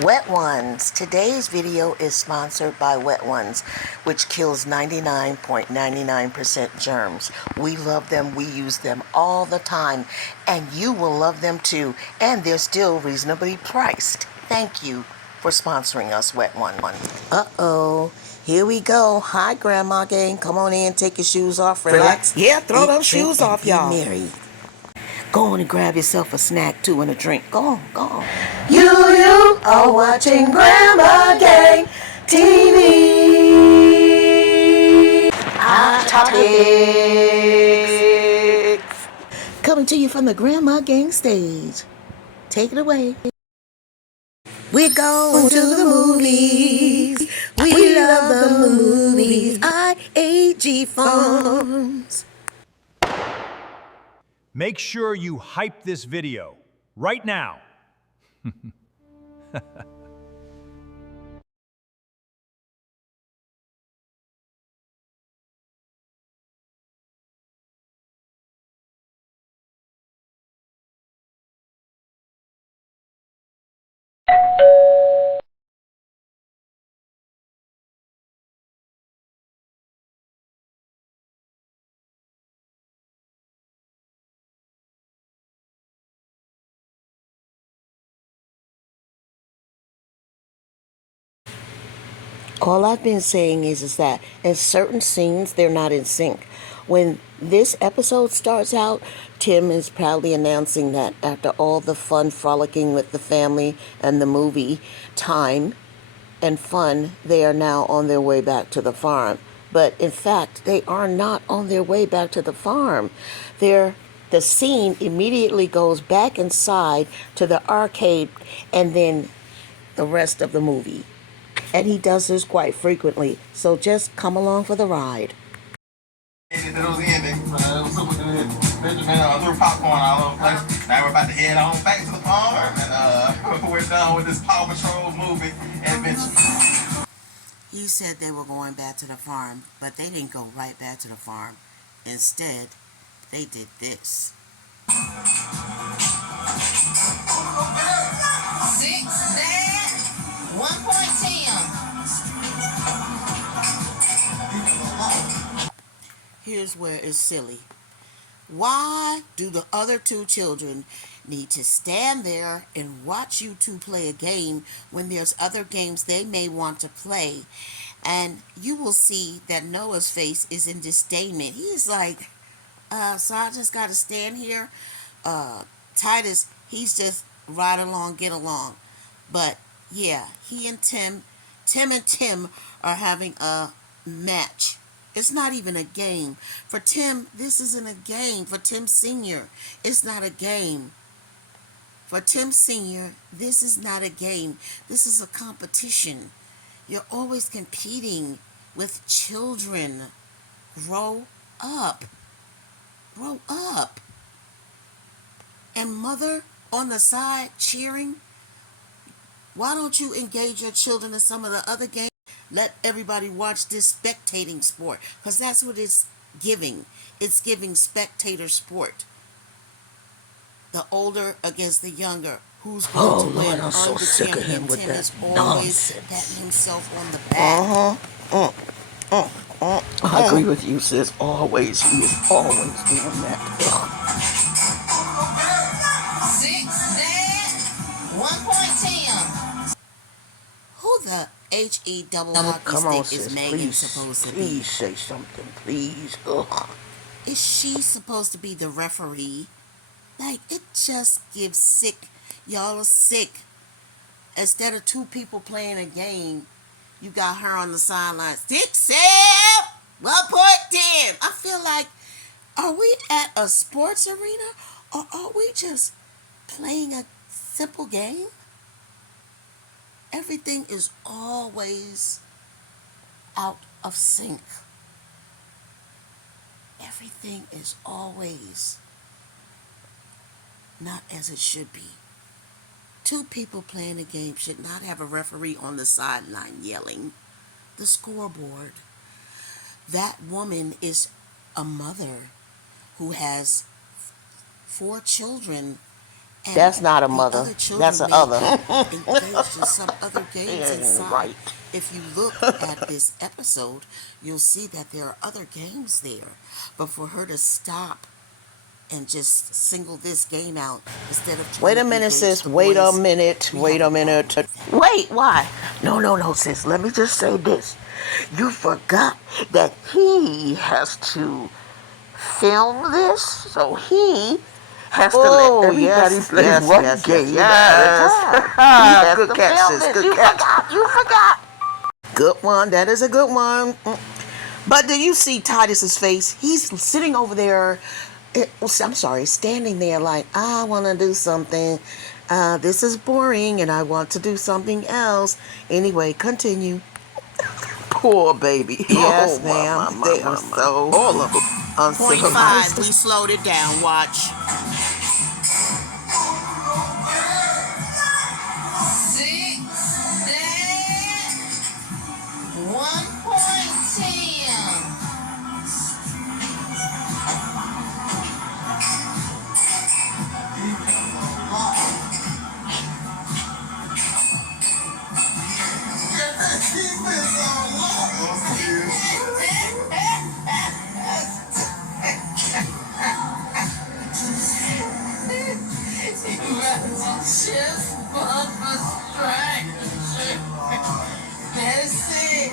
Wet Ones. Today's video is sponsored by Wet Ones, which kills 99.99% germs. We love them. We use them all the time. And you will love them too. And they're still reasonably priced. Thank you for sponsoring us, Wet One. Uh-oh. Here we go. Hi, Grandma Gang. Come on in. Take your shoes off. Relax. Yeah, throw Eat, those shoes off, y'all. be merry. Go on and grab yourself a snack, too, and a drink. Go on, go on. You are watching Grandma Gang TV. Hot topics. Coming to you from the Grandma Gang stage. Take it away. We're going to the movies. We love the movies. IAG Farms. Make sure you hype this video right now. All I've been saying is that in certain scenes, they're not in sync. When this episode starts out, Tim is proudly announcing that after all the fun frolicking with the family and the movie time and fun, they are now on their way back to the farm. But in fact, they are not on their way back to the farm. The scene immediately goes back inside to the arcade and then the rest of the movie. And he does this quite frequently, so just come along for the ride. Benjamin threw popcorn all over the place. Now we're about to head on back to the farm, and we're done with this Paw Patrol movie adventure. He said they were going back to the farm, but they didn't go right back to the farm. Instead, they did this. 6, Dad. 1 point, Tim. Here's where it's silly. Why do the other two children need to stand there and watch you two play a game when there's other games they may want to play? And you will see that Noah's face is in disdainment. He's like, so I just got to stand here? Titus, he's just ride along, get along. But yeah, he and Tim and Tim are having a match. It's not even a game. For Tim, this isn't a game. For Tim Sr., it's not a game. For Tim Sr., this is not a game. This is a competition. You're always competing with children. Grow up. Grow up. And mother on the side cheering. Why don't you engage your children in some of the other games? Let everybody watch this spectating sport, because that's what it's giving. It's giving spectator sport. The older against the younger. Who's going to win? Lord, I'm so sick of him with Tim that is always nonsense. patting himself on the back. I agree with you, sis. Always. He is always doing that. Ugh. 6, Dad. 1 point, Tim. Who the H-E-double hockey Come on, stick is sis. Megan supposed to be? Please say something, please. Ugh. Is she supposed to be the referee? Like, it just gives sick. Y'all are sick. Instead of two people playing a game, you got her on the sidelines. 6-7! 1 point, Tim! I feel like, are we at a sports arena? Or are we just playing a simple game? Everything is always out of sync. Everything is always not as it should be. Two people playing a game should not have a referee on the sideline yelling the scoreboard. That woman is a mother who has 4 children That's not a the mother. other That's children a may other. engage in some other games Yeah, inside. right. If you look at this episode, you'll see that there are other games there. But for her to stop and just single this game out instead of trying Wait to a minute, engage sis. the Wait a boys, minute. we Wait have a a problem minute. with that. Wait, why? No, sis. Let me just say this. You forgot that he has to film this, so he has to let everybody play one game at a time. He has Good to catch, film sis. this. Good You catch. forgot. You forgot. Good one. That is a good one. But do you see Titus's face? He's sitting over there. I'm sorry, standing there like, I want to do something. This is boring and I want to do something else. Anyway, continue. Poor baby. Yes, Oh, ma'am. They are so all of them Point five, uncivilized. we slowed it down. Watch. 6, Dad. 1.10. Just bump a distraction. That's it.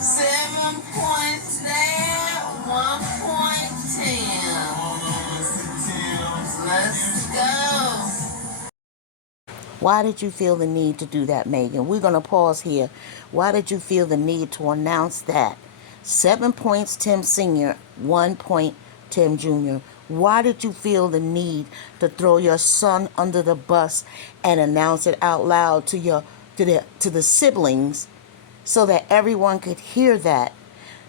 7 points there, 1.10. Let's go. Why did you feel the need to do that, Megan? We're going to pause here. Why did you feel the need to announce that? 7 points, Tim Sr., 1 point, Tim Jr. Why did you feel the need to throw your son under the bus and announce it out loud to the siblings so that everyone could hear that?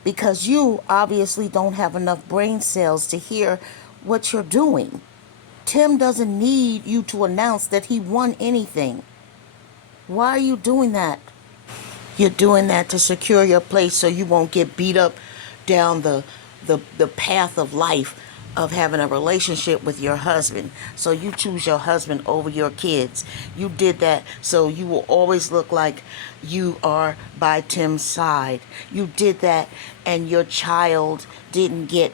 Because you obviously don't have enough brain cells to hear what you're doing. Tim doesn't need you to announce that he won anything. Why are you doing that? You're doing that to secure your place so you won't get beat up down the path of life of having a relationship with your husband. So you choose your husband over your kids. You did that so you will always look like you are by Tim's side. You did that and your child didn't get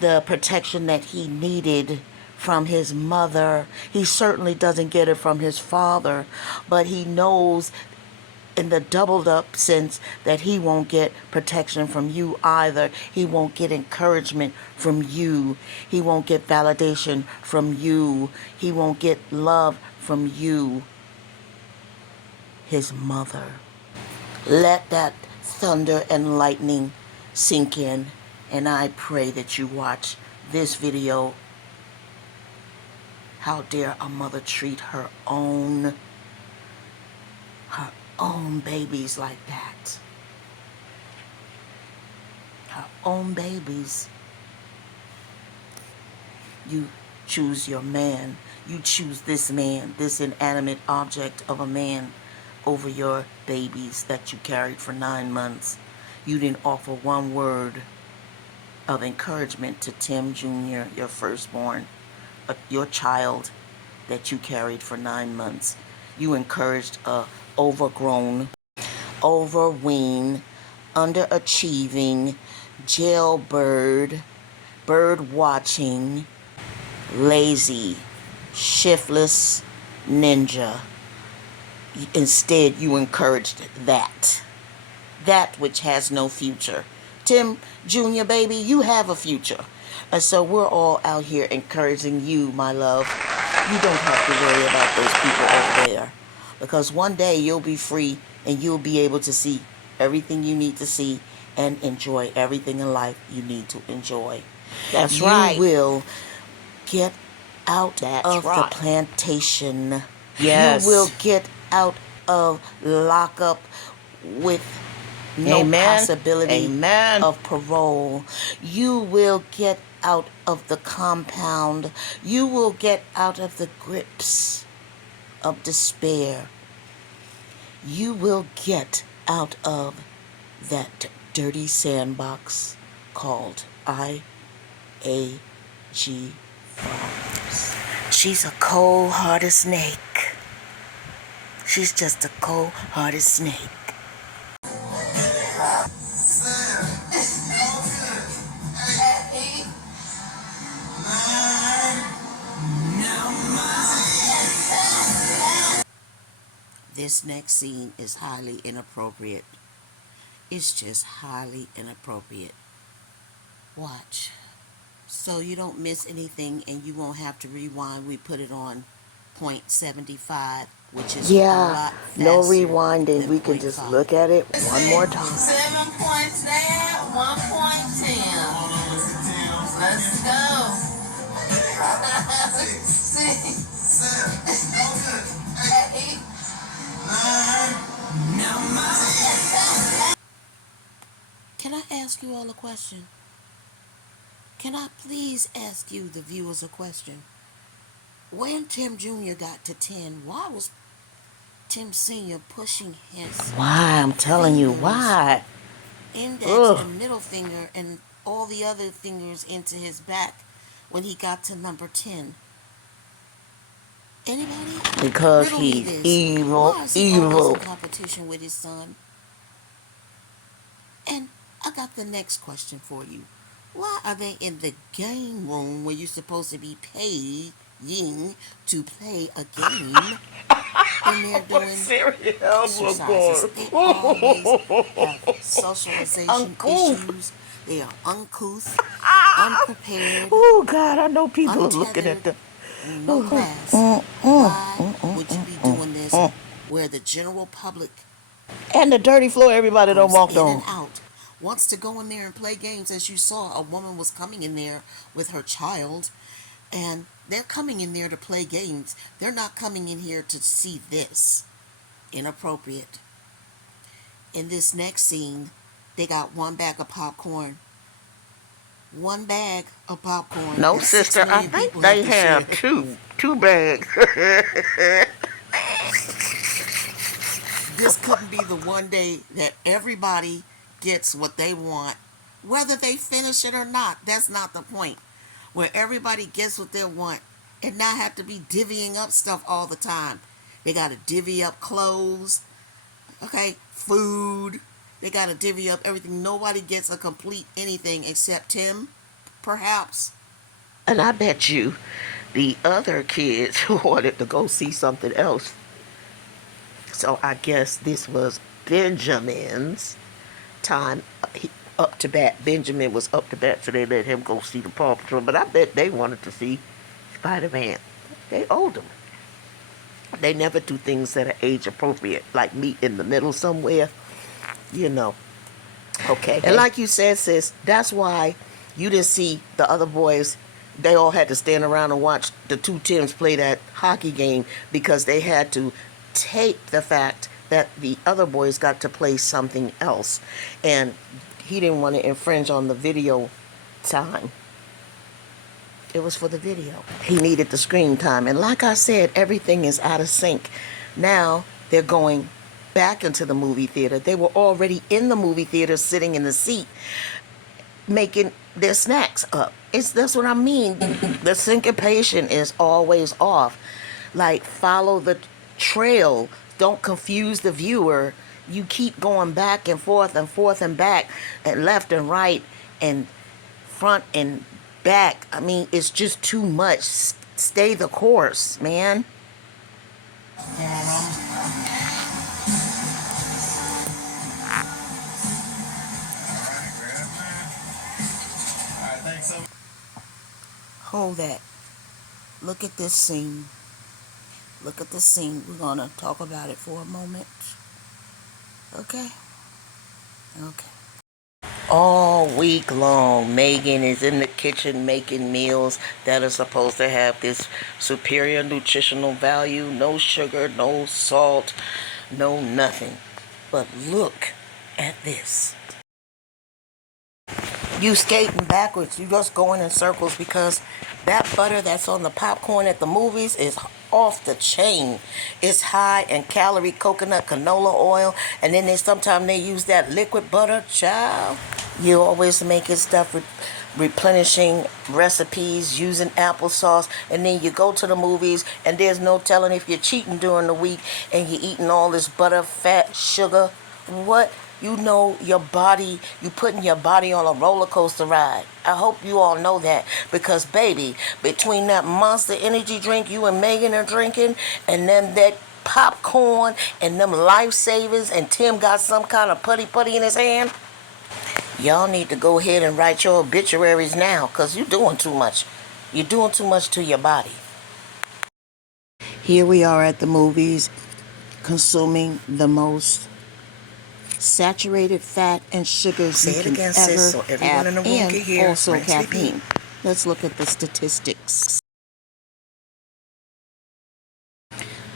the protection that he needed from his mother. He certainly doesn't get it from his father, but he knows in the doubled up sense that he won't get protection from you either. He won't get encouragement from you. He won't get validation from you. He won't get love from you, his mother. Let that thunder and lightning sink in, and I pray that you watch this video. How dare a mother treat her own babies like that? Her own babies. You choose your man. You choose this man, this inanimate object of a man, over your babies that you carried for 9 months. You didn't offer one word of encouragement to Tim Jr., your firstborn, your child that you carried for 9 months. You encouraged a overgrown, overween, underachieving, jailbird, bird watching, lazy, shiftless ninja. Instead, you encouraged that which has no future. Tim Jr., baby, you have a future. And so we're all out here encouraging you, my love. You don't have to worry about those people over there. Because one day you'll be free and you'll be able to see everything you need to see and enjoy everything in life you need to enjoy. That's right. You will get out That's of right. the plantation. Yes. You will get out of lockup with no Amen. possibility Amen. of parole. You will get out of the compound. You will get out of the grips of despair. You will get out of that dirty sandbox called IAG Farms. She's a cold-hearted snake. She's just a cold-hearted snake. This next scene is highly inappropriate. It's just highly inappropriate. Watch. So you don't miss anything and you won't have to rewind. We put it on 0.75, which is a lot faster no rewinding. than We can just 0.5. look at it one more time. 7 points there, 1 point Tim. Let's go. Can I ask you all a question? Can I please ask you, the viewers, a question? When Tim Jr. got to 10, why was Tim Sr. pushing his Why? I'm telling you, fingers, why? index Ugh. and middle finger and all the other fingers into his back when he got to number 10? Anybody? Because Riddle me he's this. evil, Why is he always evil. in competition with his son? And I got the next question for you. Why are they in the game room where you're supposed to be paying to play a game? And they're doing exercises. They always have socialization issues. They are uncouth, unprepared, Oh, God, I know people are looking at untethered, them. no class. Why would you be doing this where the general public And the dirty floor everybody done goes walked in and on. out, wants to go in there and play games? As you saw, a woman was coming in there with her child, and they're coming in there to play games. They're not coming in here to see this. Inappropriate. In this next scene, they got one bag of popcorn. One bag of popcorn. No, that 6 sister, I million think people they to share. have two bags. This couldn't be the one day that everybody gets what they want, whether they finish it or not. That's not the point. Where everybody gets what they want and not have to be divvying up stuff all the time. They got to divvy up clothes, okay, food. They got to divvy up everything. Nobody gets a complete anything except Tim, perhaps. And I bet you the other kids wanted to go see something else. So I guess this was Benjamin's time up to bat. Benjamin was up to bat, so they let him go see the Paw Patrol. But I bet they wanted to see Spider-Man. They owed him. They never do things that are age appropriate, like meet in the middle somewhere, you know. Okay. And like you said, sis, that's why you didn't see the other boys. They all had to stand around and watch the two Tims play that hockey game because they had to tape the fact that the other boys got to play something else. And he didn't want to infringe on the video time. It was for the video. He needed the screen time. And like I said, everything is out of sync. Now they're going back into the movie theater. They were already in the movie theater sitting in the seat making their snacks up. That's what I mean. The syncopation is always off. Like, follow the trail. Don't confuse the viewer. You keep going back and forth and back and left and right and front and back. I mean, it's just too much. Stay the course, man. Hold that. Look at this scene. Look at this scene. We're going to talk about it for a moment. Okay? Okay. All week long, Megan is in the kitchen making meals that are supposed to have this superior nutritional value. No sugar, no salt, no nothing. But look at this. You skating backwards. You just going in circles because that butter that's on the popcorn at the movies is off the chain. It's high in calorie coconut canola oil, and then sometimes they use that liquid butter, child. You always making stuff with replenishing recipes using applesauce, and then you go to the movies and there's no telling if you're cheating during the week and you're eating all this butter, fat, sugar. What? You know, your body, you putting your body on a roller coaster ride. I hope you all know that, because baby, between that Monster Energy drink you and Megan are drinking, and then that popcorn and them lifesavers, and Tim got some kind of putty in his hand, y'all need to go ahead and write your obituaries now, because you're doing too much. You're doing too much to your body. Here we are at the movies, consuming the most saturated fat and sugars you can ever have, and also caffeine. Let's look at the statistics.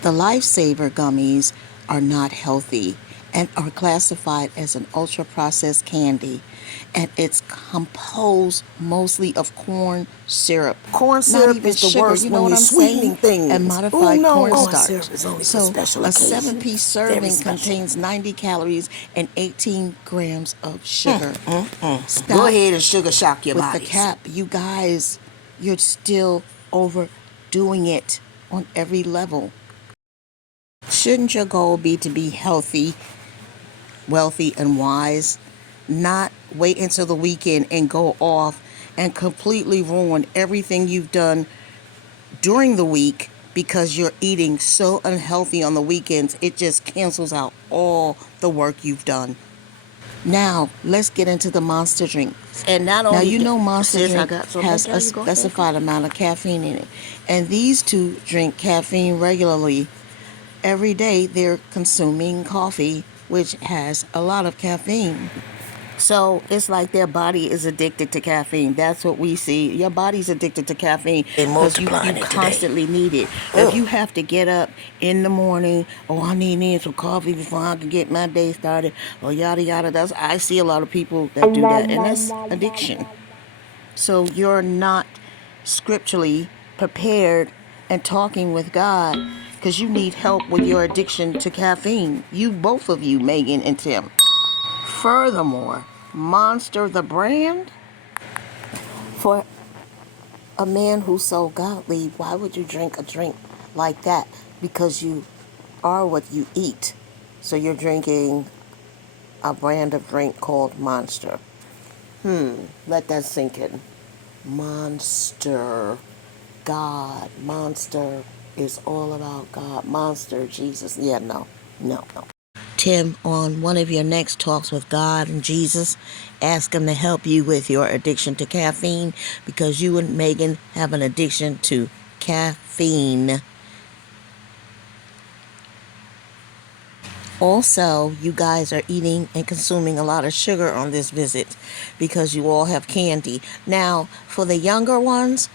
The Lifesaver gummies are not healthy and are classified as an ultra-processed candy, and it's composed mostly of corn syrup. Corn syrup is the worst, you know what I'm saying? And modified cornstarch. So a 7-piece serving contains 90 calories and 18 grams of sugar. Go ahead and sugar shock your with bodies. the cap. You guys, you're still overdoing it on every level. Shouldn't your goal be to be healthy, wealthy, and wise? Not wait until the weekend and go off and completely ruin everything you've done during the week because you're eating so unhealthy on the weekends. It just cancels out all the work you've done. Now, let's get into the Monster drink. And not only Now, you know Monster drink so has a specified amount of caffeine in it. And these two drink caffeine regularly. Every day they're consuming coffee, which has a lot of caffeine. So it's like their body is addicted to caffeine. That's what we see. Your body's addicted to caffeine because you constantly need it. If you have to get up in the morning, I need some coffee before I can get my day started, or yada yada. I see a lot of people that do that, and that's addiction. So you're not scripturally prepared and talking with God, because you need help with your addiction to caffeine. You, both of you, Megan and Tim. Furthermore, Monster the brand? For a man who's so godly, why would you drink a drink like that? Because you are what you eat. So you're drinking a brand of drink called Monster. Let that sink in. Monster. God. Monster is all about God. Monster, Jesus. Yeah, no. Tim, on one of your next talks with God and Jesus, ask him to help you with your addiction to caffeine, because you and Megan have an addiction to caffeine. Also, you guys are eating and consuming a lot of sugar on this visit because you all have candy. Now, for the younger ones,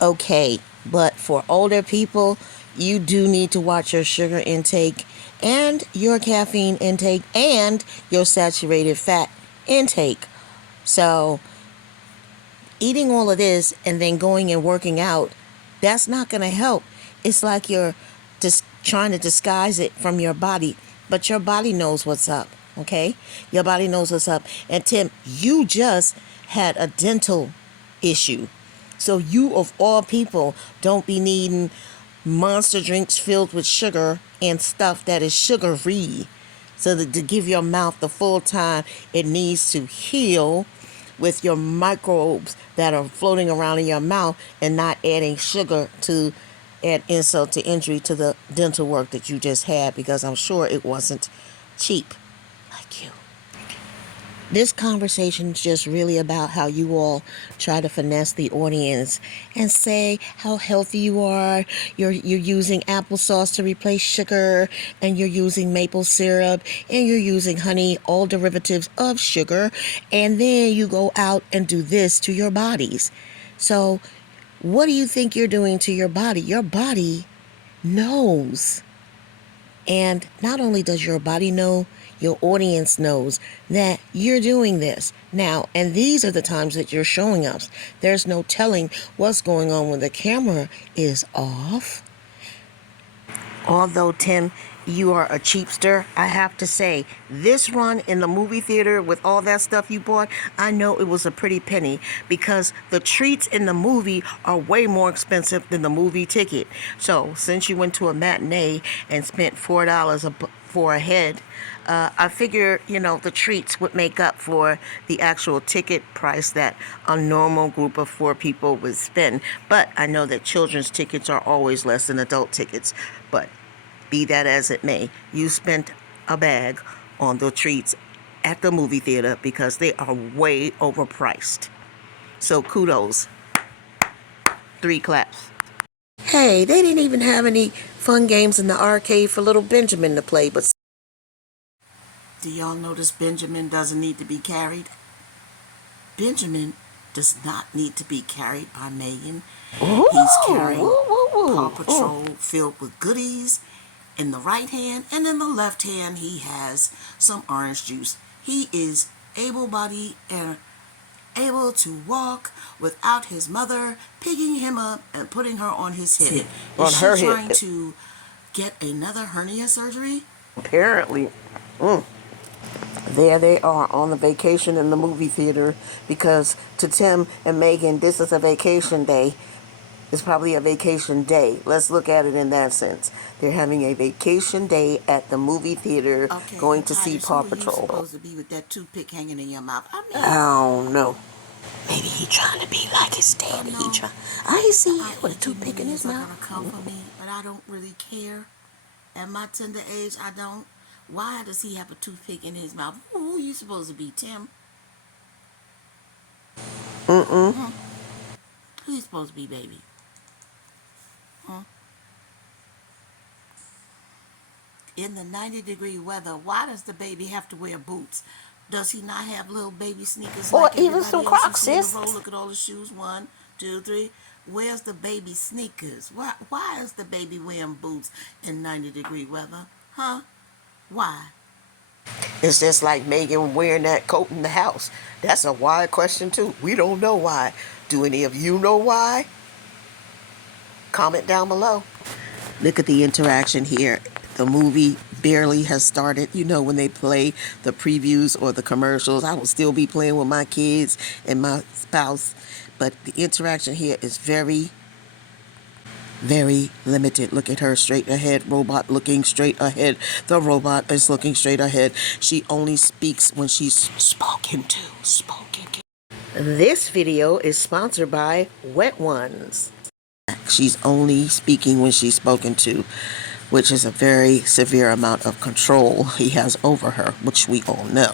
okay, but for older people, you do need to watch your sugar intake and your caffeine intake and your saturated fat intake. So, eating all of this and then going and working out, that's not going to help. It's like you're just trying to disguise it from your body, but your body knows what's up, okay? Your body knows what's up. And Tim, you just had a dental issue. So you, of all people, don't be needing Monster drinks filled with sugar and stuff that is sugary. So that to give your mouth the full time it needs to heal with your microbes that are floating around in your mouth, and not adding sugar to add insult to injury to the dental work that you just had, because I'm sure it wasn't cheap like you. This conversation is just really about how you all try to finesse the audience and say how healthy you are. You're using applesauce to replace sugar, and you're using maple syrup, and you're using honey, all derivatives of sugar, and then you go out and do this to your bodies. So what do you think you're doing to your body? Your body knows. And not only does your body know, your audience knows that you're doing this. Now, and these are the times that you're showing us. There's no telling what's going on when the camera is off. Although, Tim, You are a cheapster, I have to say. This run in the movie theater with all that stuff you bought, I know it was a pretty penny because the treats in the movie are way more expensive than the movie ticket. So since you went to a matinee and spent $4 for a head, I figure, the treats would make up for the actual ticket price that a normal group of 4 people would spend. But I know that children's tickets are always less than adult tickets. But be that as it may, you spent a bag on the treats at the movie theater because they are way overpriced. So kudos. 3 claps. Hey, they didn't even have any fun games in the arcade for little Benjamin to play, but Do y'all notice Benjamin doesn't need to be carried? Benjamin does not need to be carried by Megan. He's carrying Paw Patrol filled with goodies in the right hand, and in the left hand he has some orange juice. He is able-bodied and able to walk without his mother picking him up and putting her on his hip. Is she trying to get another hernia surgery? apparently. There they are on the vacation in the movie theater because to Tim and Megan, this is a vacation day. It's probably a vacation day. Let's look at it in that sense. They're having a vacation day at the movie theater, going to see Paw Patrol. Who are you supposed to be with that toothpick hanging in your mouth? I mean, I don't know. Maybe he trying to be like his daddy. I see him with a toothpick in his mouth. Come for me, but I don't really care. At my tender age, I don't. Why does he have a toothpick in his mouth? Who are you supposed to be, Tim? Who you supposed to be, baby? In the 90-degree weather, why does the baby have to wear boots? Does he not have little baby sneakers? Or like even some everybody else Crocs, you see in the sis. road? Look at all the shoes. 1, 2, 3. Where's the baby sneakers? Why is the baby wearing boots in 90-degree weather? Huh? Why? It's just like Megan wearing that coat in the house. That's a why question too. We don't know why. Do any of you know why? Comment down below. Look at the interaction here. The movie barely has started. When they play the previews or the commercials, I will still be playing with my kids and my spouse. But the interaction here is very, very limited. Look at her straight ahead. Robot looking straight ahead. The robot is looking straight ahead. She only speaks when she's spoken to. This video is sponsored by Wet Ones. She's only speaking when she's spoken to, which is a very severe amount of control he has over her, which we all know.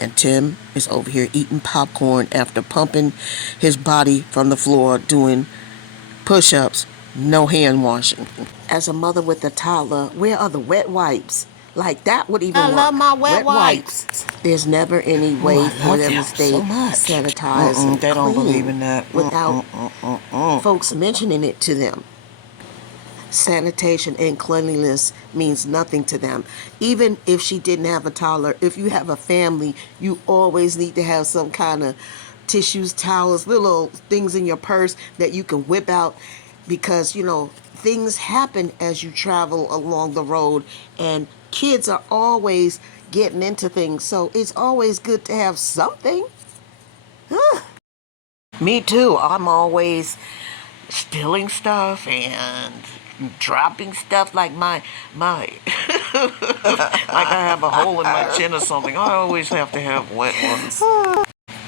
And Tim is over here eating popcorn after pumping his body from the floor, doing push-ups, no hand washing. As a mother with a toddler, where are the wet wipes? Like that would even work. I love my wet wipes. There's never any way for them to stay sanitized and they don't clean believe in that. without folks mentioning it to them. Sanitation and cleanliness means nothing to them. Even if she didn't have a toddler, if you have a family, you always need to have some kind of tissues, towels, little things in your purse that you can whip out because, things happen as you travel along the road and kids are always getting into things. So it's always good to have something. Me too. I'm always stealing stuff and dropping stuff like my like I have a hole in my chin or something. I always have to have wet ones.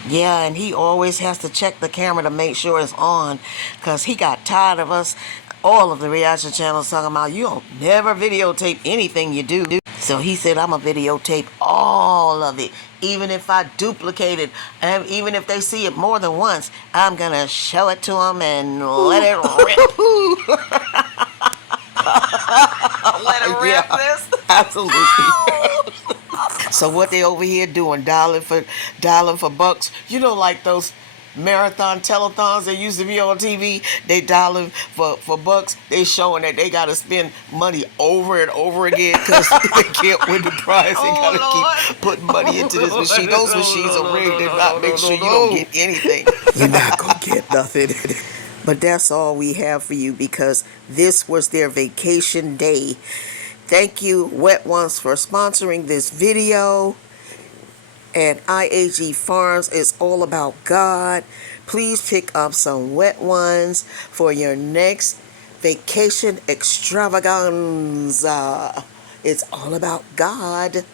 Yeah, and he always has to check the camera to make sure it's on because he got tired of us, all of the reaction channels talking about you don't never videotape anything you do. So he said I'm going to videotape all of it. Even if I duplicate it, and even if they see it more than once, I'm going to show it to them and let it rip. Let it rip, sis? Absolutely. So what they over here doing, dialing for bucks? Like those marathon telethons that used to be on TV. They dialing for bucks. They showing that they gotta spend money over and over again because they can't win the prize. They gotta keep putting money into this machine. Those machines are rigged to not make sure you don't get anything. You're not gonna get nothing. But that's all we have for you because this was their vacation day. Thank you, Wet Ones, for sponsoring this video. And IAG Farms is all about God. Please pick up some Wet Ones for your next vacation extravaganza. It's all about God. P2P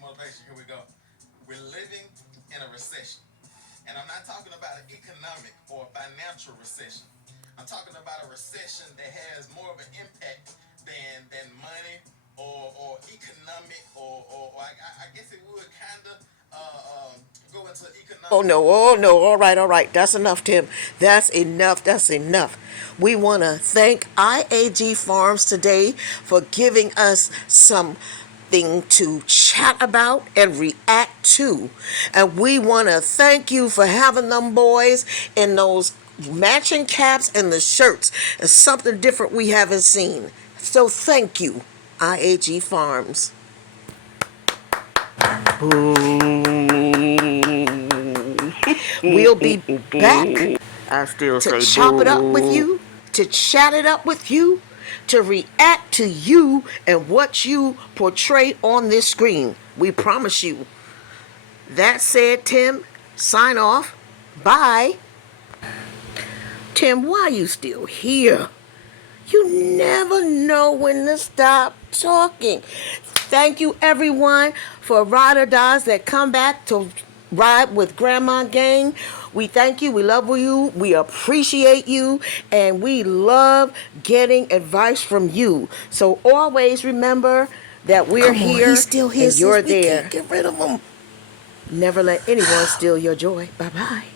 motivation, here we go. We're living in a recession. And I'm not talking about an economic or financial recession. I'm talking about a recession that has more of an impact than money or economic or I guess it would kind of go into economic. Oh no, all right. That's enough, Tim. That's enough. We want to thank IAG Farms today for giving us something to chat about and react to. And we want to thank you for having them boys in those matching caps and the shirts. It's something different we haven't seen. So thank you, IAG Farms. We'll be back I still to say chop it up with boo. you, to chat it up with you, to react to you and what you portray on this screen. We promise you. That said, Tim, sign off. Bye. Tim, why are you still here? You never know when to stop talking. Thank you, everyone, for ride or dies that come back to ride with Grandma Gang. We thank you. We love you. We appreciate you. And we love getting advice from you. So always remember that we're Come on, here he's still here, and you're sis. We there. can't get rid of him. Never let anyone steal your joy. Bye-bye.